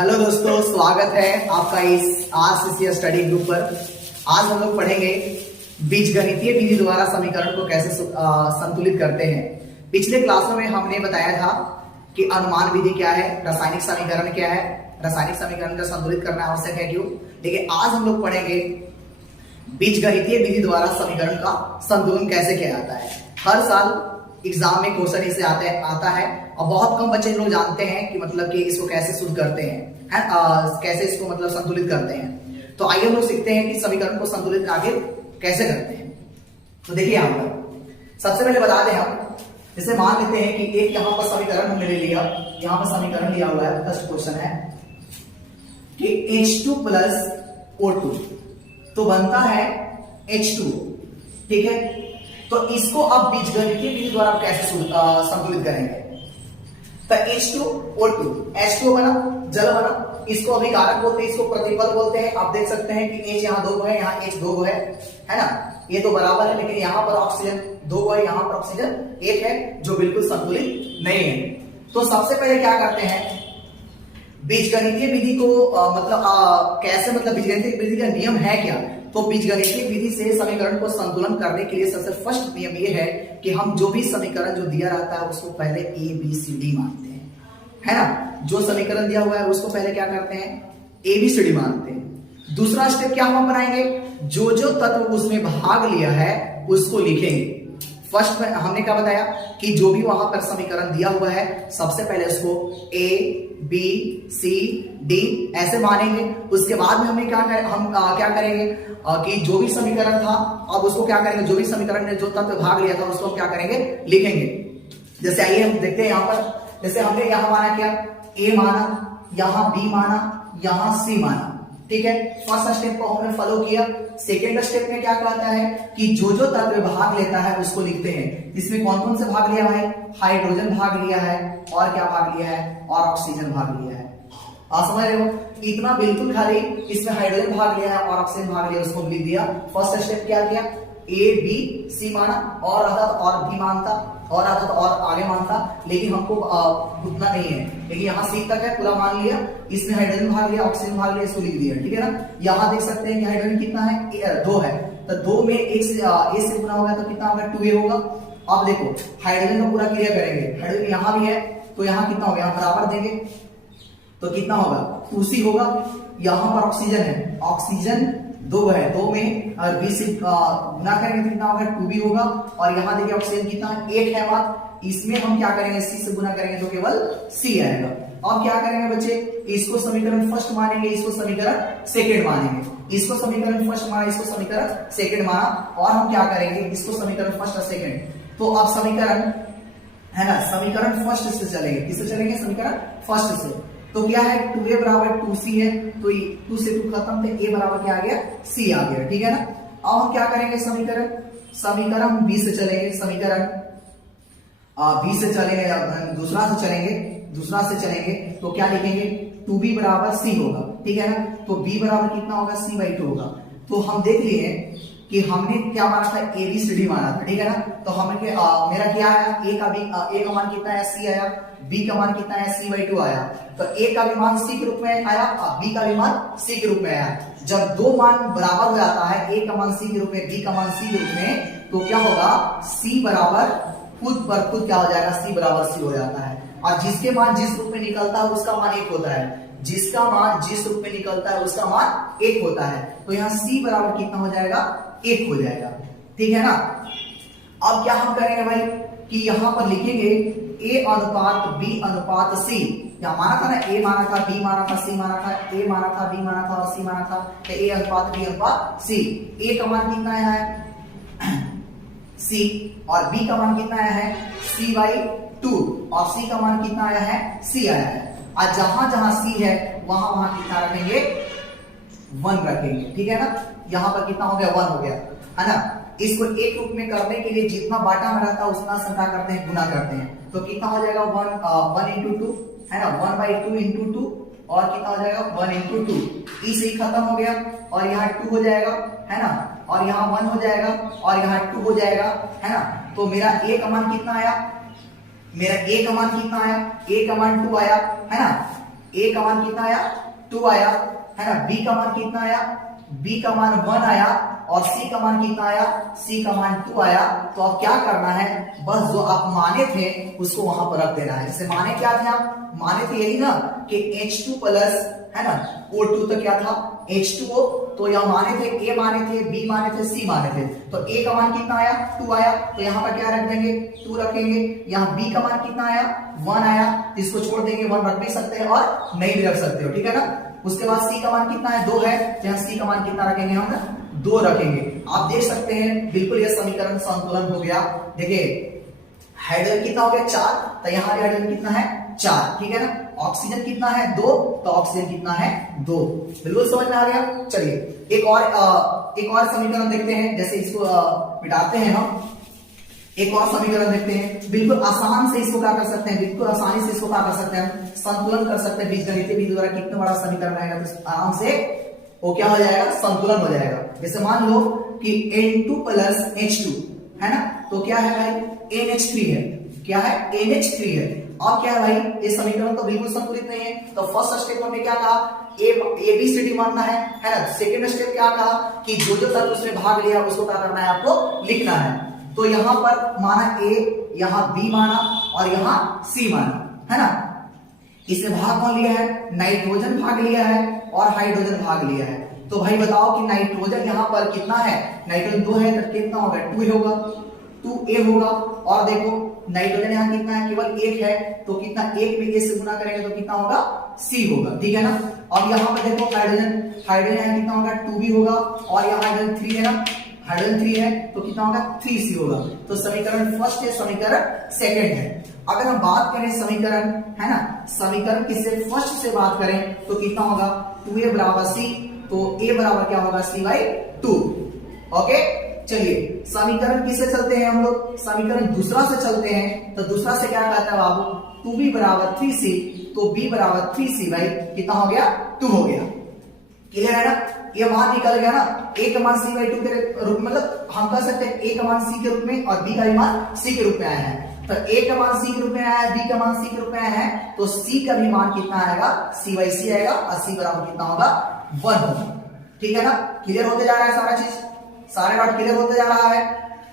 Hello दोस्तों, स्वागत है आपका इस आरसीसीएस स्टडी ग्रुप पर। आज हम लोग पढ़ेंगे बीजगणितीय विधि द्वारा समीकरण को कैसे संतुलित करते हैं। पिछले क्लासों में हमने बताया था कि अनुमान विधि क्या है, रासायनिक समीकरण क्या है, रासायनिक समीकरण का संतुलित करना आवश्यक है क्यों। लेकिन आज हम लोग पढ़ेंगे बीजगणितीय विधि द्वारा समीकरण का संतुलन कैसे किया जाता है। हर साल एग्जाम में क्वेश्चन इसे आता है और बहुत कम बच्चे लोग जानते हैं कि मतलब कि इसको कैसे शुद्ध करते हैं, कैसे इसको मतलब संतुलित करते हैं। तो आइए हम लोग सीखते हैं कि समीकरण को संतुलित आगे कैसे करते हैं। तो देखिए यहाँ पर सबसे पहले बता दें हम, जैसे मान लेते हैं कि एक यहाँ पर समीकरण हमने ले लिया, यहाँ पर समीकरण लिया हुआ है। फर्स्ट क्वेश्चन है कि H2 प्लस O2 तो बनता है H2, ठीक है। तो इसको अब बीजगणितीय विधि द्वारा कैसे संतुलित करेंगे। तो H2O2, H2 बना, जल बना, इसको अभिकारक बोलते हैं, इसको प्रतिपद बोलते हैं। आप देख सकते हैं कि H यहाँ 2 है, यहाँ H 2 है ना, ये तो बराबर है। लेकिन यहाँ पर ऑक्सीजन 2 है, यहाँ पर ऑक्सीजन 1 है, जो बिल्कुल संतुलित नहीं है। तो सबसे पहले क्या करते हैं, बीजगणितीय विधि को कैसे मतलब बीजगणितीय विधि का नियम है क्या। तो बीजगणितीय विधि से समीकरण को संतुलन करने के लिए सबसे फर्स्ट नियम ये है कि हम जो भी समीकरण जो दिया रहता है उसको पहले ए बी सी डी मानते हैं, है ना। जो समीकरण दिया हुआ है उसको पहले क्या करते हैं, ए बी सी डी मानते हैं। दूसरा स्टेप क्या हम बनाएंगे, जो जो तत्व उसमें भाग लिया है उसको लिखेंगे। फर्स्ट में हमने क्या बताया कि जो भी वहां पर समीकरण दिया हुआ है सबसे पहले उसको ए बी सी डी ऐसे मानेंगे। उसके बाद में हमने क्या करेंगे कि जो भी समीकरण था अब उसको क्या करेंगे, जो भी समीकरण ने जो तत्व भाग लिया था उसको हम क्या करेंगे, लिखेंगे। जैसे आइए हम देखते हैं यहाँ पर, जैसे हमने यहाँ माना क्या, ए माना, यहाँ बी माना, यहाँ सी माना, ठीक है। फर्स्ट स्टेप को हमने फॉलो किया। सेकेंड स्टेप में क्या कहता है कि जो जो तत्व भाग लेता है उसको लिखते हैं। इसमें कौन कौन से भाग लिया है, हाइड्रोजन भाग लिया है, और क्या भाग लिया है, और ऑक्सीजन भाग लिया है। आप समझ रहे हो, इतना बिल्कुल खाली इसमें हाइड्रोजन भाग लिया है और ऑक्सीजन भाग लिया, उसको लिख दिया। फर्स्ट स्टेप क्या किया, ए बी सी माना, और आता तो और बी मानता, और आता तो और आगे मानता, लेकिन हमको उतना नहीं है। लेकिन यहाँ सी तक है, पूरा मान लिया। इसमें हाइड्रोजन भाग लिया, ऑक्सीजन भाग लिया, इसको लिख दिया, ठीक है ना। यहाँ देख सकते हैं कि हाइड्रोजन कितना है, 2 है। तो 2 में एक से ए से गुना होगा तो कितना होगा, 2a होगा। अब देखो हाइड्रोजन का पूरा क्लियर करेंगे, हाइड्रोजन यहाँ भी है तो यहाँ कितना होगा, यहाँ बराबर देंगे तो कितना होगा, 2c होगा। यहाँ पर ऑक्सीजन है, ऑक्सीजन 2 है, 2 में और 20 से गुना करेंगे तो कितना होगा, 2b होगा। और यहाँ देखिए ऑक्सीजन कितना, 1 है बात। इसमें हम क्या करेंगे, c से गुना करेंगे तो केवल c आएगा। अब क्या करेंगे बच्चे, इसको समीकरण फर्स्ट मानेंगे, इसको समीकरण सेकंड मानेंगे। इसको समीकरण फर्स्ट माना, इसको समीकरण सेकंड माना, और हम क्या करेंगे, इसको समीकरण फर्स्ट और सेकंड। तो अब समीकरण है ना, समीकरण फर्स्ट से चलेंगे, किससे चलेंगे, समीकरण फर्स्ट से। तो क्या है, 2a बराबर 2c है, तो 2 से 2 खत्म, तो a बराबर क्या आ गया, c आ गया, ठीक है ना। अब हम क्या करेंगे, समीकरण b से चलेंगे, समीकरण b से चलेंगे, दूसरा से चलेंगे तो क्या लिखेंगे, 2b बराबर c होगा, ठीक है ना। तो b बराबर कितना होगा, c/2 होगा। तो हम देख लिए कि हमने क्या माना था, ए बी सी डी माना था, ठीक है ना। तो हमने मेरा क्या आया, ए का मान कितना है, c आया, b का मान कितना है, c/2 आया। तो a का भी मान c के रूप में आया और b का भी मान c के रूप में आया। जब 2 मान बराबर हो जाता है, a का मान c के रूप में, b का मान c के रूप में, तो क्या होगा, c बराबर खुद पर खुद क्या हो जाएगा, c बराबर c हो जाता है। और जिसके मान जिस रूप में निकलता है उसका मान 1 होता है, जिसका मान जिस रूप में निकलता है उसका मान 1 होता है। तो यहाँ c बराबर कितना हो जाएगा, 1 हो जाएगा, ठीक है ना। अब क्या हम करेंगे भाई कि यहाँ पर लिखेंगे a अनुपात b अनुपात c। यहाँ माना था ना, a माना था, b माना था, c माना था, a माना था, b माना था और c माना था। तो a अनुपात b अनुपात c। a का मान कितना आया है c, और b का मान कितना आया है, c/2, और c का मान कितना आया है, c आया है। और जहां जहां c है वहां वहां कितना रखेंगे, 1 रखेंगे, ठीक है ना। यहाँ पर कितना हो गया, 1 हो गया, है ना। इसको एक रूप में करने के लिए जितना बाटा में रहता है उतना संख्या करते हैं, गुना करते हैं। तो कितना हो जाएगा, 1 into 2 है ना, 1/2 into 2, और कितना हो जाएगा, 1 into 2। ई से ही खत्म हो गया, और यहाँ 2 हो जाएगा, है ना, और यहाँ 1 हो जाएगा, और यहाँ 2 हो जाएगा, है ना। तो मेरा a का मान कितना आया, मेरा a का मान कितना आया, a का मान 2 आया, है ना। A का मान कितना आया 2 आया, है ना। B का मान कितना आया, B का मान 1 आया, और C का मान कितना आया, C का मान 2 आया। तो अब क्या करना है, बस जो आप माने थे उसको वहां पर रख देना है। जैसे माने क्या थे, आप माने थे यही ना कि H2 प्लस, है ना, O2 तो क्या था H2O। तो यहाँ माने थे, A माने थे, B माने थे, C माने थे। तो A का मान कितना आया 2 आया, तो यहाँ पर क्या रख देंगे 2 रखेंगे। यहाँ B का मान कितना आया 1 आया, तो इसको छोड़ देंगे, 1 रख भी सकते हैं और नहीं भी रख सकते हो, ठीक है ना। उसके बाद C का मान कितना है 2 है, तो यहाँ C का मान कितना रखेंगे हम ना 2 रखेंगे। आप देख सकते हैं बिल्कुल यह समीकरण संतुलन हो गया। देखिए हाइड्रोजन कितना हो गया 4, तो यहाँ पे हाइड्रोजन कितना है 4, ठीक है ना। ऑक्सीजन कितना है 2, तो ऑक्सीजन कितना है 2। बिल्कुल समझ में आ गया। चलिए एक और समीकरण देखते हैं। जैसे इसको मिटाते हैं हम, एक और समीकरण देखते हैं। बिल्कुल आसान से इसको क्या कर सकते हैं, बिल्कुल आसानी से इसको क्या कर सकते हैं, हम संतुलन कर सकते हैं। बीजगणितीय विधि द्वारा कितना बड़ा समीकरण आएगा तो आराम से वो क्या हो जाएगा, संतुलन हो जाएगा। जैसे मान लो कि N2 प्लस H2, है ना, तो क्या है भाई NH3 है, क्या है NH3 है। अब क्या है भाई, ये समीकरण तो बिल्कुल संतुलित नहीं है। तो फर्स्ट स्टेप में क्या कहा, ABCD मानना है ना। सेकेंड स्टेप क्या कहा कि जो जो तत्व उसने भाग लिया उसको क्या करना है, आपको लिखना है। तो यहां पर माना A, यहां B माना और यहां C माना, है ना। इसने भाग कौन लिया है, नाइट्रोजन भाग लिया है और हाइड्रोजन भाग लिया है। तो भाई बताओ कि नाइट्रोजन यहां पर कितना है, नाइट्रोजन 2 है तो कितना होगा 2 होगा, 2A होगा। और देखो नाइट्रोजन यहाँ कितना है, केवल 1 है, तो कितना 1 में A से गुना करेंगे तो कितना होगा C होगा, ठीक है ना। अब यहाँ पर देखो हाइड्रोजन यहाँ कितना होगा 2B होगा, और यहाँ हाइड्रोजन 3 है ना, हाइड्रोजन 3 है तो कितना होगा 3C होगा। तो समीकरण फर्स्ट है, समीकरण सेकंड है। अगर हम बात करें समीकरण, है ना, समीकरण किससे फर्स्ट से बात करें तो कितना होगा 2A बराबर C, तो A बराबर क्या होगा C/2। ओके चलिए समीकरण किससे चलते हैं हम लोग, समीकरण दूसरा से चलते हैं। तो दूसरा से क्या कहता है बाबू, 2B बराबर 3C, तो B बराबर 3C भाई कितना हो गया 2 हो गया। क्लियर है ना, ये मान निकल गया ना। A का मान C/2 के रूप में, मतलब हम कह सकते हैं A का मान C के रूप में और B का मान C के रूप में आया है। तो A का मान C के रूप में आया है, B का मान C के रूप में आया है, तो C का भी मान कितना आएगा C/C आएगा, और C बराबर कितना होगा 1 होगा, ठीक है ना। क्लियर होते जा रहा है सारा चीज, सारे डॉट क्लियर होते जा रहा है।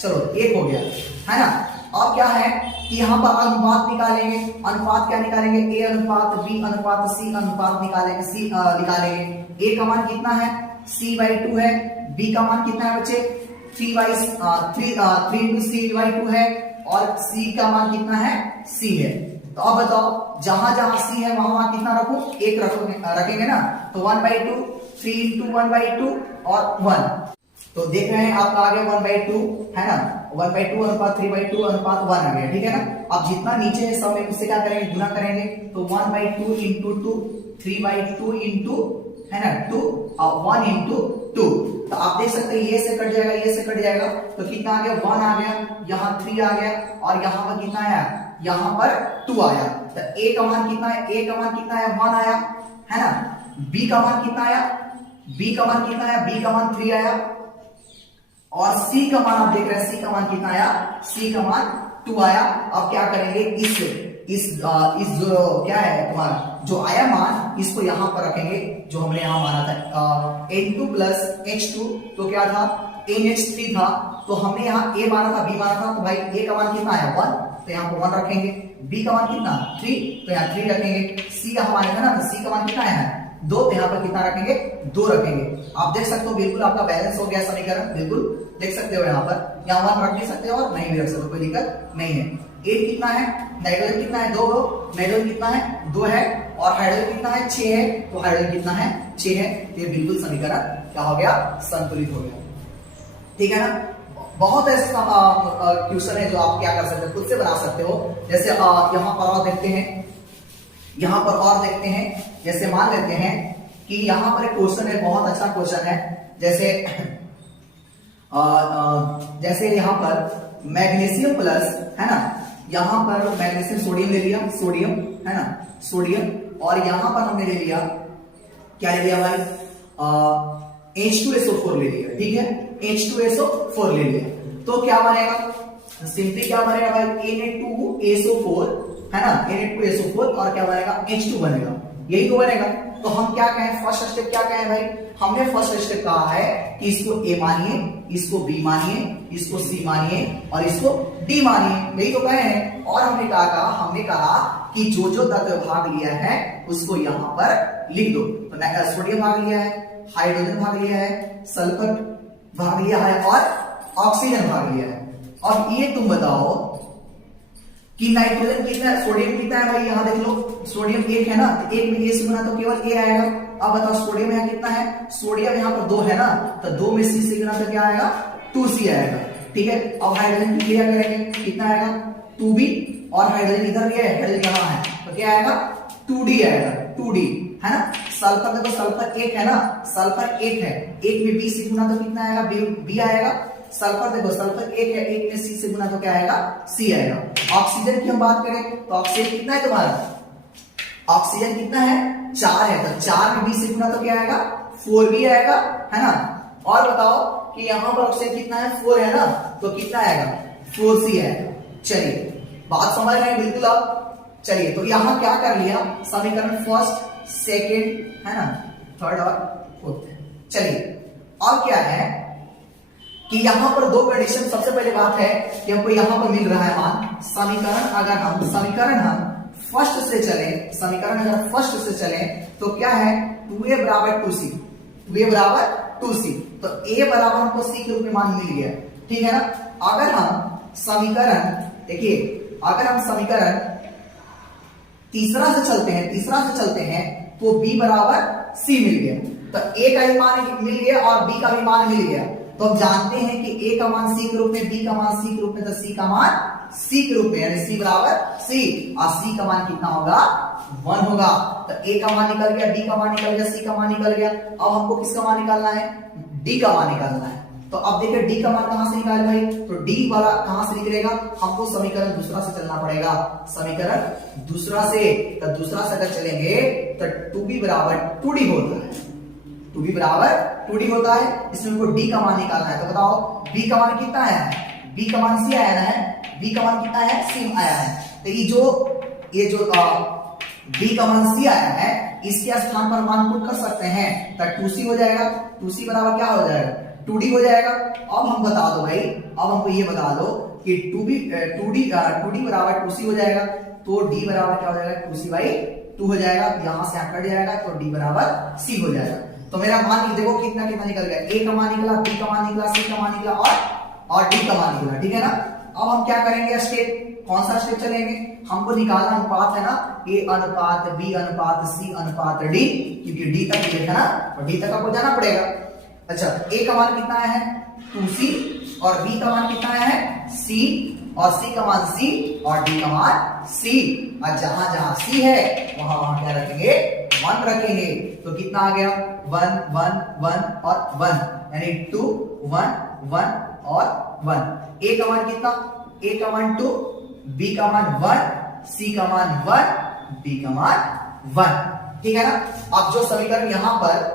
चलो एक हो गया, है ना। अब क्या है कि यहाँ पर अनुपात निकालेंगे। अनुपात क्या निकालेंगे, A अनुपात B अनुपात C अनुपात निकालेंगे। A का मान कितना है C/2 है, B का मान कितना है बच्चे 3 into C/2 है, और C का मान कितना है C है। तो अब बताओ जहां जहां C है वहां कितना रखूं, 1 रखेंगे ना। तो 1/2, 3 into 1/2 और 1। तो देख रहे हैं आपका आ गया 1/2, है ना, 1/2 अनुपात 3/2 अनुपात 1 आ गया, ठीक है ना। अब जितना नीचे है सब में उससे क्या करेंगे, गुना करेंगे। तो 1/2 into 2, 3/2 into, है ना 2, और 1 into 2। तो आप देख सकते हैं ये से कट जाएगा, ये से कट जाएगा, तो कितना आ गया 1 आ गया, यहाँ 3 आ गया, और यहाँ पर कितना आया, यहाँ पर 2 आया। तो A का मान कितना है, A का मान कितना है 1 आया, है ना। B का मान कितना आया, B का मान कितना आया, B का मान 3 आया, और C का मान आप देख रहे हैं C का मान कितना आया, C का मान 2 आया। अब क्या करेंगे, इस जो क्या है तुम्हारा जो आया मान, इसको यहां पर रखेंगे जो हमने यहां माना था N2 प्लस H2, तो क्या था NH3 था। तो हमने यहाँ A माना था, B माना था, तो भाई A का मान कितना आया 1, तो यहाँ पर 1 रखेंगे। B का मान कितना 3, तो यहाँ 3 रखेंगे। C का मान है ना, तो C का मान कितना है 2, तो यहाँ पर कितना रखेंगे 2 रखेंगे। आप देख सकते हो बिल्कुल आपका बैलेंस हो गया समीकरण, बिल्कुल देख सकते हो। यहाँ पर यहाँ 1 रख नहीं सकते और नहीं भी रख सकते, कोई दिक्कत नहीं है। A कितना है, नाइट्रोजन कितना है 2, नाइट्रोजन कितना है 2 है, और हाइड्रोजन कितना है 6 है, तो हाइड्रोजन कितना है 6 है। तो ये बिल्कुल समीकरण क्या हो गया, संतुलित हो गया, ठीक है ना। बहुत ऐसे क्वेश्चन है जो आप क्या कर सकते हो, खुद से बना सकते हो। जैसे यहाँ पर और देखते हैं, यहाँ पर और देखते हैं। जैसे मान लेते हैं कि यहाँ पर एक क्वेश्चन है, बहुत अच्छा क्वेश्चन है। जैसे यहाँ पर मैग्नीशियम प्लस, है ना, यहाँ पर मैग्नीशियम सोडियम ले लिया, सोडियम, है ना, सोडियम, और यहाँ पर हमने ले लिया, क्या ले लिया भाई H2SO4 ले लिया, ठीक है, H2SO4 ले लिया। तो क्या बनेगा, सिंपली क्या बनेगा भाई Na2SO4, है ना, Na2SO4, और क्या बनेगा H2 बनेगा। यही तो बनेगा। तो हम क्या कहें, फर्स्ट स्टेप क्या कहें भाई, हमने फर्स्ट स्टेप कहा है कि इसको ए मानिए, इसको बी मानिए, इसको सी मानिए और इसको डी मानिए, यही तो कहे हैं। और हमने कहा कि जो जो तत्व भाग लिया है उसको यहां पर लिख दो। तो सोडियम भाग लिया है, हाइड्रोजन भाग लिया है, सल्फर भाग लिया है और ऑक्सीजन भाग लिया है। अब ये तुम बताओ कि नाइट्रोजन कितना है, सोडियम कितना है भाई, यहां देख लो सोडियम 1 है ना, तो 1 में ए से गुना तो केवल ए आएगा। अब बताओ सोडियम यहाँ कितना है, सोडियम यहाँ पर 2 है ना, तो 2 में सी से गुना तो क्या आएगा, 2C आएगा। ठीक है, अब हाइड्रोजन की क्रिया करेंगे, कितना आएगा 2B, और हाइड्रोजन इधर भी है, हाइड्रोजन यहाँ है, तो क्या आएगा 2D आएगा, 2D है ना। सल्फर देखो, सल्फर 1 है ना, सल्फर 1 है, 1 में बी से गुना तो कितना आएगा, बी आएगा। सल्फर देखो, सल्फर 1 है, 1 में सी से गुना तो क्या आएगा, सी आएगा। ऑक्सीजन की हम बात करें तो ऑक्सीजन कितना है तुम्हारा, ऑक्सीजन कितना है 4 है, तो 4 में बी से गुना तो क्या आएगा 4B आएगा, है ना। और बताओ कि यहां पर ऑक्सीजन कितना है 4 है ना, तो कितना आएगा 4C आएगा। चलिए बात समझ रहे हैं बिल्कुल आप। चलिए तो यहां क्या कर लिया, समीकरण फर्स्ट, सेकेंड, है ना, थर्ड और फोर्थ। चलिए अब क्या है कि यहां पर दो कंडीशन, सबसे पहले बात है कि हमको यहां पर मिल रहा है मान समीकरण, अगर हम समीकरण फर्स्ट से चले, समीकरण अगर फर्स्ट से चले तो क्या है 2a बराबर 2c, 2a बराबर 2c, तो a बराबर हमको c के रूप में मान मिल गया, ठीक है ना। अगर हम समीकरण देखिए, अगर हम समीकरण तीसरा से चलते हैं तो b बराबर c मिल गया, तो a का भी मान मिल गया और b का भी मान मिल गया। तो हम जानते हैं कि a का मान c के रूप में, b का मान c के रूप में, तो c का मान c के रूप में, यानी c बराबर c, और c का मान कितना होगा 1 होगा। तो a का मान निकल गया, b का मान निकल गया, c का मान निकल गया। अब हमको किसका मान निकालना है, d का मान निकालना है। तो अब देखिए d का मान कहां से निकाले भाई, तो d वाला कहां से निकलेगा, हमको समीकरण दूसरा से चलना पड़ेगा, समीकरण दूसरा से। तो दूसरा से अगर चलेंगे तो 2b बराबर 2d होता है, 2b बराबर 2d होता है। इसमें हमको d का मान निकालना है। तो बताओ b का मान कितना आया है, b का मान c आया ना है, b का मान कितना है c आया है। तो ये जो b का मान c आया है, इसके स्थान पर मान पुट कर सकते हैं, तो 2c हो जाएगा, 2c बराबर क्या हो जाएगा 2d हो जाएगा। अब हम बता दो भाई, अब हमको ये बता दो कि 2d बराबर 2c हो जाएगा, तो d बराबर क्या हो जाएगा 2c बाई 2 हो जाएगा, यहां से कट जाएगा, तो d बराबर c हो जाएगा। तो मेरा मान देखो कितना कितना निकल गया, a का मान निकला, b का मान निकला, c का मान निकला और d का मान निकला, ठीक है ना। अब हम क्या करेंगे, स्टेप कौन सा स्टेप चलेंगे, हमको निकालना अनुपात है ना, a अनुपात b अनुपात c अनुपात d, क्योंकि d तक लिखा ना, और d तक आपको जाना पड़ेगा। अच्छा, a का मान कितना है 2c, और b का मान कितना है c, और c का मान c, और d का मान c, और जहां जहां c है वहां वहां क्या रखेंगे 1 रखेंगे। तो कितना आ गया 1 1 1 और 1, यानी 2 1 1 और 1। a का मान कितना, a का मान 2, b का मान 1, c का मान 1, d का मान 1, ठीक है ना। अब जो समीकरण यहां पर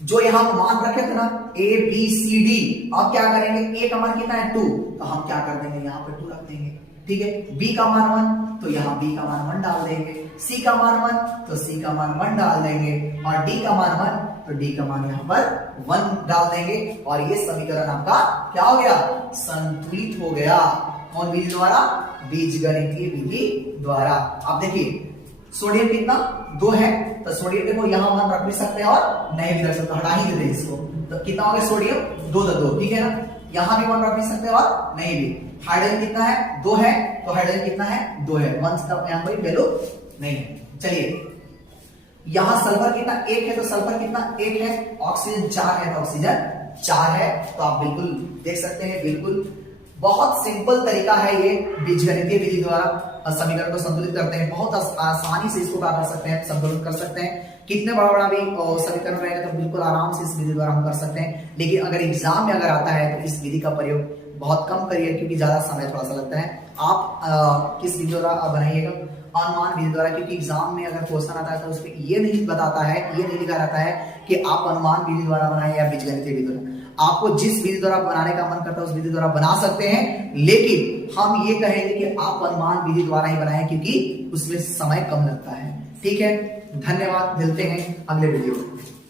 जो यहां पर मान रखे थे ना a b c d, अब क्या करेंगे, a का मान कितना है 2, तो हम क्या कर देंगे यहां पर 2 रख देंगे, ठीक है। b का मान 1, तो यहां b का मान 1 डाल देंगे, c का मान 1, तो c का मान 1 डाल देंगे, और d का मान 1, तो d का मान यहां पर 1 डाल देंगे, और ये समीकरण आपका क्या हो गया, संतुलित हो गया। कौन विधि द्वारा, बीजगणितीय विधि द्वारा। अब देखिए सोडियम कितना 2 है, तो सोडियम देखो यहां मान रख भी सकते हैं और नहीं भी रख सकते, हटा ही देते इसको, तो कितना हो गया सोडियम 2 2, ठीक है ना। यहां भी मान रख भी सकते हैं और नहीं भी। हाइड्रोजन कितना है 2 है, तो हाइड्रोजन कितना है 2 है, 1 का यहां कोई वैल्यू नहीं है। चलिए यहां सल्फर कितना 1 है, तो सल्फर कितना 1 है, ऑक्सीजन 4 है, तो ऑक्सीजन 4 है। तो आप बिल्कुल देख सकते हैं, बिल्कुल बहुत सिंपल तरीका है ये, बीजगणितीय विधि द्वारा समीकरण को संतुलित करते हैं। बहुत आसानी से इसको क्या कर सकते हैं, संतुलित कर सकते हैं। कितने बड़ा बड़ा भी समीकरण रहेगा तो बिल्कुल आराम से इस विधि द्वारा हम कर सकते हैं। लेकिन अगर एग्जाम में अगर आता है तो इस विधि का प्रयोग बहुत कम करिए, क्योंकि ज्यादा समय थोड़ा सा लगता है। आप किस विधि द्वारा बनाइएगा, अनुमान विधि द्वारा, क्योंकि एग्जाम में अगर क्वेश्चन आता है तो उसमें ये नहीं बताता है, ये नहीं लिखा रहता है कि आप अनुमान विधि द्वारा बनाए या बीजगणितीय विधि द्वारा। आपको जिस विधि द्वारा बनाने का मन करता है उस विधि द्वारा बना सकते हैं, लेकिन हम ये कहेंगे कि आप अनुमान विधि द्वारा ही बनाएं, क्योंकि उसमें समय कम लगता है, ठीक है। धन्यवाद, मिलते हैं अगले वीडियो में।